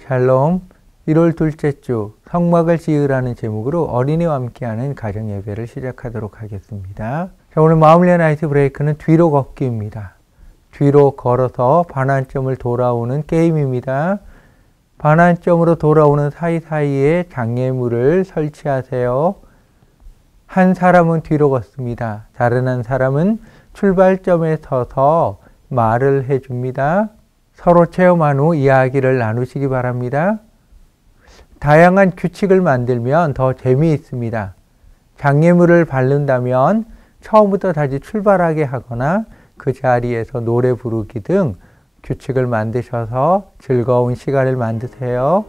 샬롬. 1월 둘째 주 성막을 지으라는 제목으로 어린이와 함께하는 가정 예배를 시작하도록 하겠습니다. 자, 오늘 마음리안 아이스 브레이크는 뒤로 걷기입니다. 뒤로 걸어서 반환점을 돌아오는 게임입니다. 반환점으로 돌아오는 사이사이에 장애물을 설치하세요. 한 사람은 뒤로 걷습니다. 다른 한 사람은 출발점에 서서 말을 해줍니다. 서로 체험한 후 이야기를 나누시기 바랍니다. 다양한 규칙을 만들면 더 재미있습니다. 장애물을 밟는다면 처음부터 다시 출발하게 하거나 그 자리에서 노래 부르기 등 규칙을 만드셔서 즐거운 시간을 만드세요.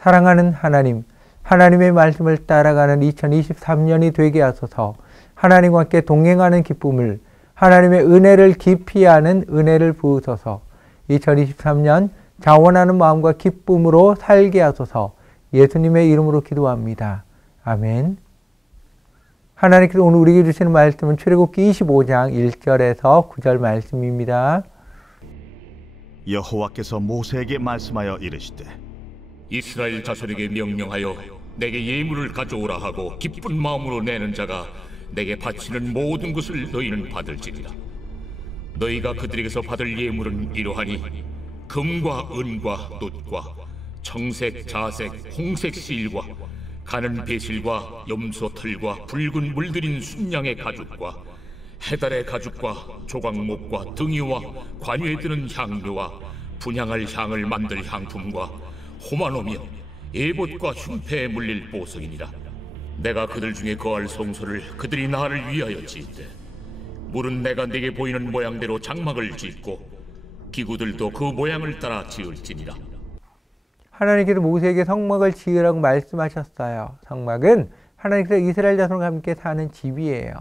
사랑하는 하나님, 하나님의 말씀을 따라가는 2023년이 되게 하소서. 하나님과 함께 동행하는 기쁨을, 하나님의 은혜를 깊이 아는 은혜를 부으소서. 2023년 자원하는 마음과 기쁨으로 살게 하소서. 예수님의 이름으로 기도합니다. 아멘. 하나님께서 오늘 우리에게 주시는 말씀은 출애굽기 25장 1절에서 9절 말씀입니다. 여호와께서 모세에게 말씀하여 이르시되 이스라엘 자손에게 명령하여 내게 예물을 가져오라 하고 기쁜 마음으로 내는 자가 내게 바치는 모든 것을 너희는 받을지니라. 너희가 그들에게서 받을 예물은 이러하니 금과 은과 놋과 청색, 자색, 홍색 실과 가는 배실과 염소 털과 붉은 물들인 순양의 가죽과 해달의 가죽과 조각목과 등이와 관유에 드는 향료와 분향할 향을 만들 향품과 호마노며 에봇과 흉패에 물릴 보석이니라. 내가 그들 중에 거할 성소를 그들이 나를 위하여 짓되 물은 내가 네게 보이는 모양대로 장막을 짓고 기구들도 그 모양을 따라 지을지니라. 하나님께서 모세에게 성막을 지으라고 말씀하셨어요. 성막은 하나님께서 이스라엘 자손과 함께 사는 집이에요.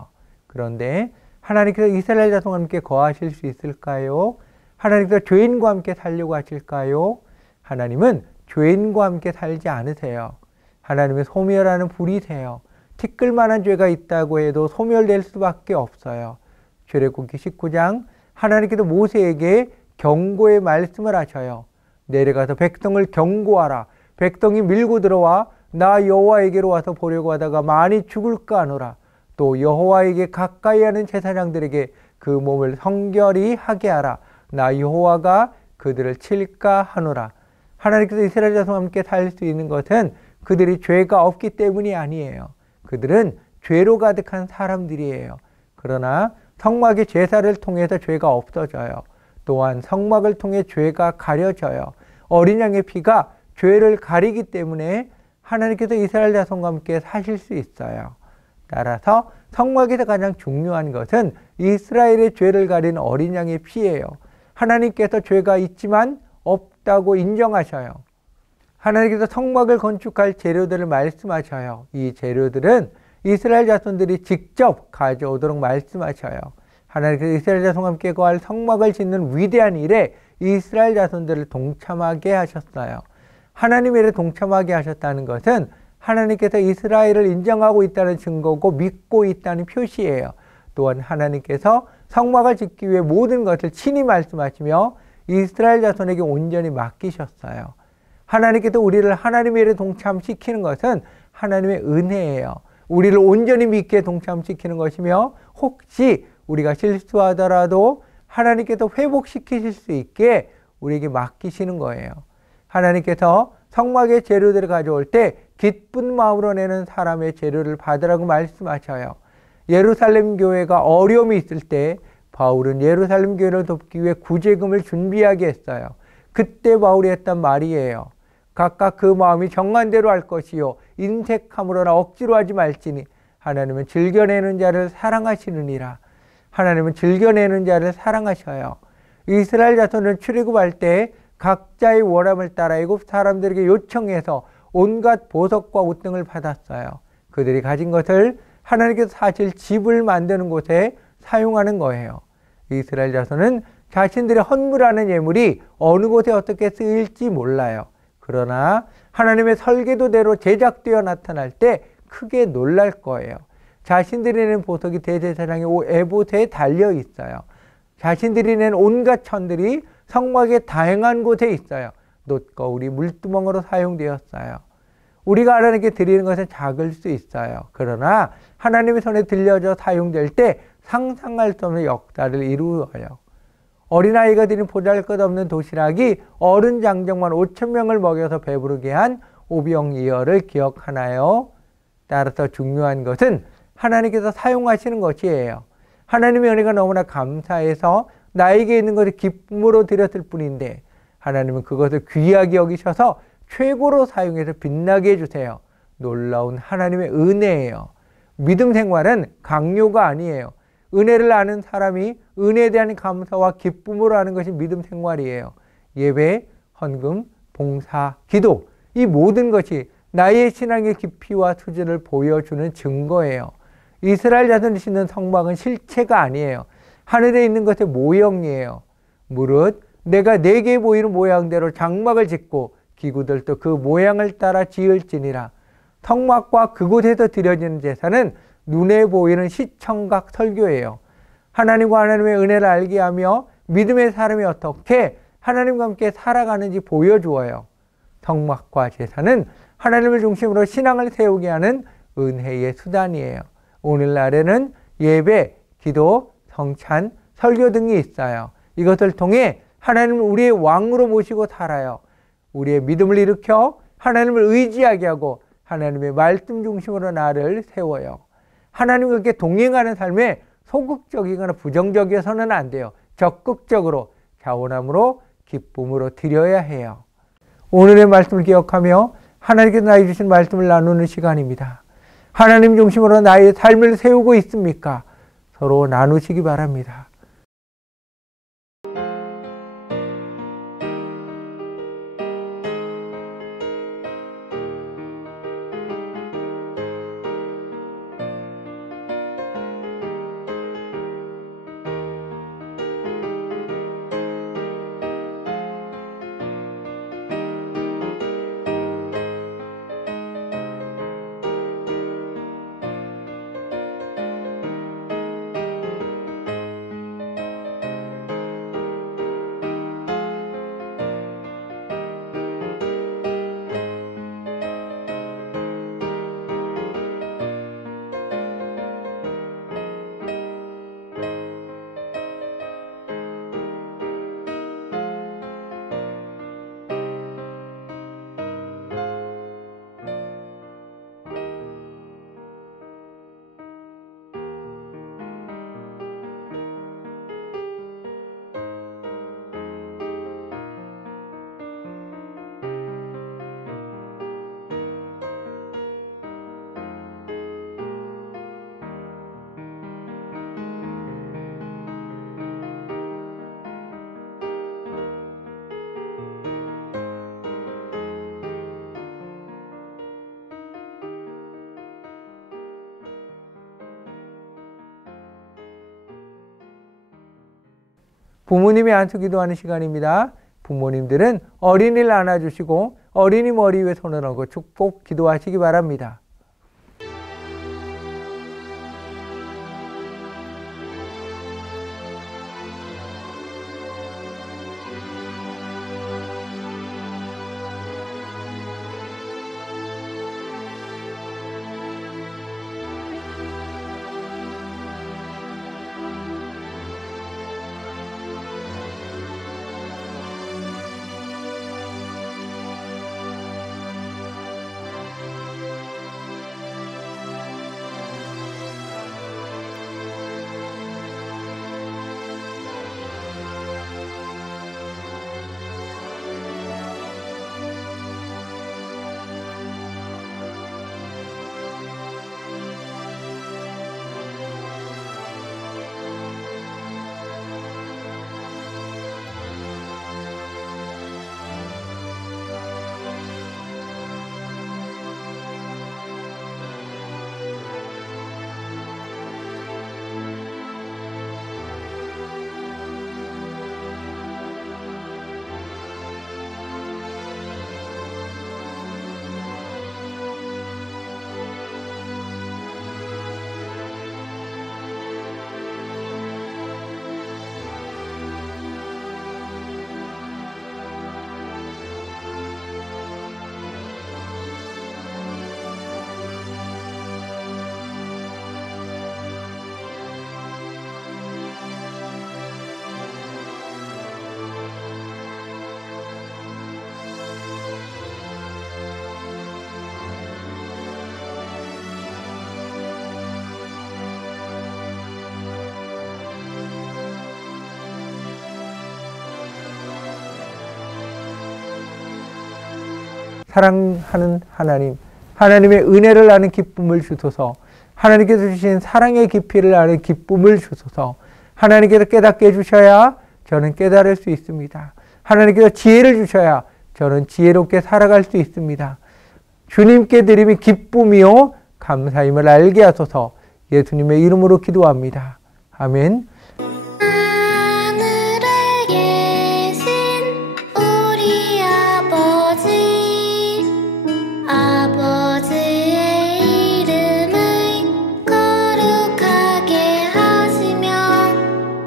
그런데 하나님께서 이스라엘 자손과 함께 거하실 수 있을까요? 하나님께서 죄인과 함께 살려고 하실까요? 하나님은 죄인과 함께 살지 않으세요. 하나님은 소멸하는 불이세요. 티끌만한 죄가 있다고 해도 소멸될 수밖에 없어요. 출애굽기 19장 하나님께서 모세에게 경고의 말씀을 하셔요. 내려가서 백성을 경고하라. 백성이 밀고 들어와 나 여호와에게로 와서 보려고 하다가 많이 죽을까 하노라. 또 여호와에게 가까이 하는 제사장들에게 그 몸을 성결히 하게 하라. 나 여호와가 그들을 칠까 하노라. 하나님께서 이스라엘 자손과 함께 살 수 있는 것은 그들이 죄가 없기 때문이 아니에요. 그들은 죄로 가득한 사람들이에요. 그러나 성막의 제사를 통해서 죄가 없어져요. 또한 성막을 통해 죄가 가려져요. 어린 양의 피가 죄를 가리기 때문에 하나님께서 이스라엘 자손과 함께 사실 수 있어요. 따라서 성막에서 가장 중요한 것은 이스라엘의 죄를 가린 어린 양의 피예요. 하나님께서 죄가 있지만 없다고 인정하셔요. 하나님께서 성막을 건축할 재료들을 말씀하셔요. 이 재료들은 이스라엘 자손들이 직접 가져오도록 말씀하셔요. 하나님께서 이스라엘 자손과 함께 거할 성막을 짓는 위대한 일에 이스라엘 자손들을 동참하게 하셨어요. 하나님의 일에 동참하게 하셨다는 것은 하나님께서 이스라엘을 인정하고 있다는 증거고 믿고 있다는 표시예요. 또한 하나님께서 성막을 짓기 위해 모든 것을 친히 말씀하시며 이스라엘 자손에게 온전히 맡기셨어요. 하나님께서 우리를 하나님의 일에 동참시키는 것은 하나님의 은혜예요. 우리를 온전히 믿게 동참시키는 것이며 혹시 우리가 실수하더라도 하나님께서 회복시키실 수 있게 우리에게 맡기시는 거예요. 하나님께서 성막의 재료들을 가져올 때 기쁜 마음으로 내는 사람의 재료를 받으라고 말씀하셔요. 예루살렘 교회가 어려움이 있을 때 바울은 예루살렘 교회를 돕기 위해 구제금을 준비하게 했어요. 그때 바울이 했던 말이에요. 각각 그 마음이 정한 대로 할 것이요 인색함으로나 억지로 하지 말지니 하나님은 즐겨내는 자를 사랑하시느니라. 하나님은 즐겨내는 자를 사랑하셔요. 이스라엘 자손은 출애굽할 때 각자의 원함을 따라 애굽 사람들에게 요청해서 온갖 보석과 옷 등을 받았어요. 그들이 가진 것을 하나님께서 사실 집을 만드는 곳에 사용하는 거예요. 이스라엘 자손은 자신들의 헌물하는 예물이 어느 곳에 어떻게 쓰일지 몰라요. 그러나 하나님의 설계도대로 제작되어 나타날 때 크게 놀랄 거예요. 자신들이 낸 보석이 대제사장의 에봇에 달려 있어요. 자신들이 낸 온갖 천들이 성막의 다양한 곳에 있어요. 놋거울이 물두멍으로 사용되었어요. 우리가 하나님께 드리는 것은 작을 수 있어요. 그러나 하나님의 손에 들려져 사용될 때 상상할 수 없는 역사를 이루어요. 어린아이가 드린 보잘것없는 도시락이 어른 장정만 5,000명을 먹여서 배부르게 한 오병이어를 기억하나요? 따라서 중요한 것은 하나님께서 사용하시는 것이에요. 하나님의 은혜가 너무나 감사해서 나에게 있는 것을 기쁨으로 드렸을 뿐인데 하나님은 그것을 귀하게 여기셔서 최고로 사용해서 빛나게 해주세요. 놀라운 하나님의 은혜예요. 믿음 생활은 강요가 아니에요. 은혜를 아는 사람이 은혜에 대한 감사와 기쁨으로 하는 것이 믿음 생활이에요. 예배, 헌금, 봉사, 기도 이 모든 것이 나의 신앙의 깊이와 수준을 보여주는 증거예요. 이스라엘 자손이 짓는 성막은 실체가 아니에요. 하늘에 있는 것의 모형이에요. 무릇 내가 내게 보이는 모양대로 장막을 짓고 기구들도 그 모양을 따라 지을지니라. 성막과 그곳에서 드려지는 제사는 눈에 보이는 시청각 설교예요. 하나님과 하나님의 은혜를 알게 하며 믿음의 사람이 어떻게 하나님과 함께 살아가는지 보여주어요. 성막과 제사는 하나님을 중심으로 신앙을 세우게 하는 은혜의 수단이에요. 오늘날에는 예배, 기도, 성찬, 설교 등이 있어요. 이것을 통해 하나님을 우리의 왕으로 모시고 살아요. 우리의 믿음을 일으켜 하나님을 의지하게 하고 하나님의 말씀 중심으로 나를 세워요. 하나님과 함께 동행하는 삶에 소극적이거나 부정적이어서는 안 돼요. 적극적으로 자원함으로 기쁨으로 드려야 해요. 오늘의 말씀을 기억하며 하나님께서 나에게 주신 말씀을 나누는 시간입니다. 하나님 중심으로 나의 삶을 세우고 있습니까? 서로 나누시기 바랍니다. 부모님의 안수 기도하는 시간입니다. 부모님들은 어린이를 안아주시고 어린이 머리 위에 손을 얹고 축복 기도하시기 바랍니다. 사랑하는 하나님, 하나님의 은혜를 아는 기쁨을 주소서, 하나님께서 주신 사랑의 깊이를 아는 기쁨을 주소서, 하나님께서 깨닫게 해주셔야 저는 깨달을 수 있습니다. 하나님께서 지혜를 주셔야 저는 지혜롭게 살아갈 수 있습니다. 주님께 드림이 기쁨이요 감사임을 알게 하소서. 예수님의 이름으로 기도합니다. 아멘. 하늘에 계신 우리 아버지, 아버지의 이름을 거룩하게 하시며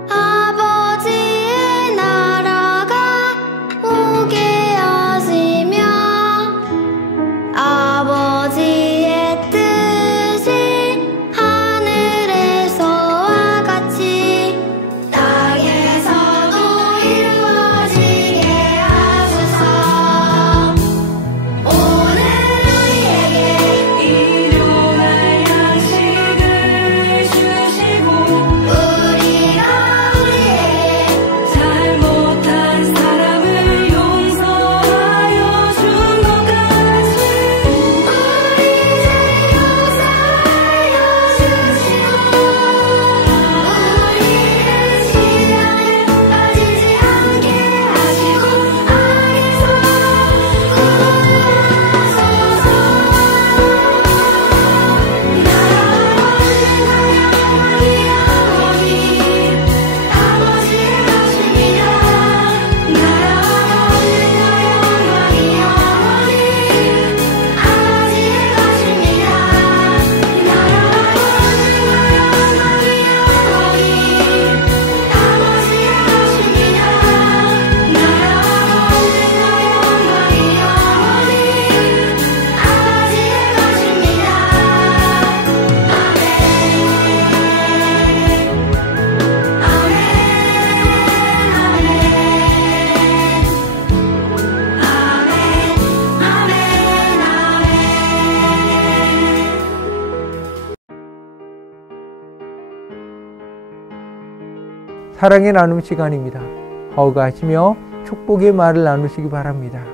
아버지의 나라가 오게 하시며 아버지의 뜻이 하늘에서와 같이 땅에서도 이루어지게 하소서. 오늘 우리에게 일용할 양식을 주시고 우리가 우리에게 잘못한 사람을 용서하여 준 것 같이 우리 죄를 용서하여 주시고 우리를 시험에 빠지지 않게 하시고 악에서 구원하소서. 사랑의 나눔 시간입니다. 허가하시며 축복의 말을 나누시기 바랍니다.